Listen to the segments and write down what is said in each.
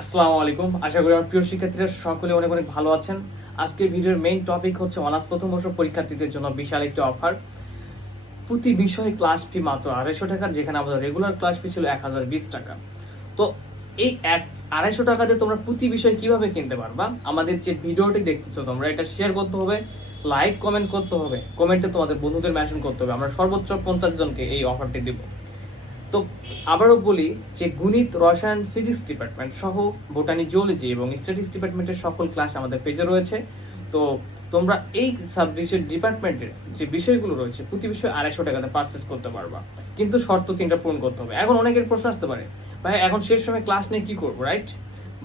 আসসালামু আলাইকুম। আশা করি আমার প্রিয় শিক্ষার্থীরা সকলে অনেক অনেক ভালো আছেন। আজকের ভিডিওর মেইন টপিক হচ্ছে অনার্স প্রথম বর্ষ পরীক্ষার্থীদের জন্য বিশাল একটি অফার প্রতি বিষয়ে ক্লাস ফি মাত্র আড়াইশো টাকা, যেখানে আমাদের রেগুলার ক্লাস ফি ছিল এক হাজার বিশ টাকা। তো এই এক আড়াইশো টাকা দিয়ে তোমরা প্রতি বিষয় কীভাবে কিনতে পারবা? আমাদের যে ভিডিওটি দেখতেছো, তোমরা এটা শেয়ার করতে হবে লাইক কমেন্ট করতে হবে। কমেন্টে তোমাদের বন্ধুদের মেনশন করতে হবে। আমরা সর্বোচ্চ পঞ্চাশ জনকে এই অফারটি দিব। তো আবারও বলি যে গণিত, রসায়ন ফিজিক্স ডিপার্টমেন্ট সহ বোটানি জিওলজি এবং স্ট্যাটিক্স ডিপার্টমেন্টের সকল ক্লাস আমাদের পেজে রয়েছে। তো তোমরা এই সাবজেক্টের ডিপার্টমেন্টের যে বিষয়গুলো রয়েছে, প্রতি বিষয় আড়াইশো টাকাতে পারচেস করতে পারবা। কিন্তু শর্ত তিনটা পূরণ করতে হবে। এখন অনেকের প্রশ্ন আসতে পারে, ভাই, এখন শেষ সময় ক্লাস নিয়ে কী করব? রাইট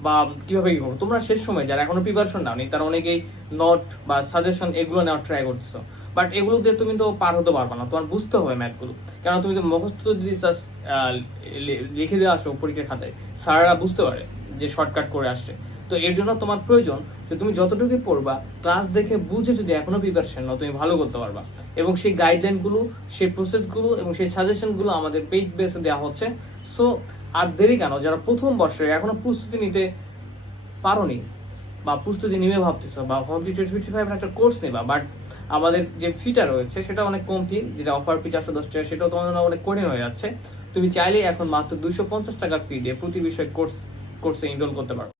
বা কীভাবে কী করব? তোমরা শেষ সময় যারা এখনও প্রিপারেশন নাওনি তারা অনেকেই নোট বা সাজেশন এগুলো নেওয়ার ট্রাই করতেছো। বাট এগুলো দিয়ে তুমি তো পার হতে পারবে না, তোমার বুঝতে হবে ম্যাথগুলো কেন তুমি তো মুখস্থ যদি লিখে দিয়ে আসো পরীক্ষার খাতায়, স্যাররা বুঝতে পারে যে শর্টকাট করে আসছে। তো এর জন্য তোমার প্রয়োজন যে তুমি যতটুকু পড়বা ক্লাস দেখে বুঝে যদি এখনও প্রিপারেশন নাও, তুমি ভালো করতে পারবা। এবং সেই গাইডলাইনগুলো সেই প্রসেসগুলো এবং সেই সাজেশনগুলো আমাদের পেইড বেসে দেওয়া হচ্ছে। সো আর দেরি কেন? যারা প্রথম বর্ষে এখনও প্রস্তুতি নিতে পারোনি বা প্রস্তুতি নিবে ভাবতেছো বা ফর্মটি ফিফটি ফাইভ একটা কোর্স নেবা বাট আমাদের যে ফিটা রয়েছে, সেটা অনেক কম ফি যেটা অফার ফি চারশো দশ টাকা, সেটাও তোমাদের জন্য অনেক কঠিন হয়ে যাচ্ছে। তুমি চাইলেই এখন মাত্র দুইশো পঞ্চাশ টাকা ফি দিয়ে প্রতি বিষয়ে কোর্স কোর্সে এনরোল করতে পারো।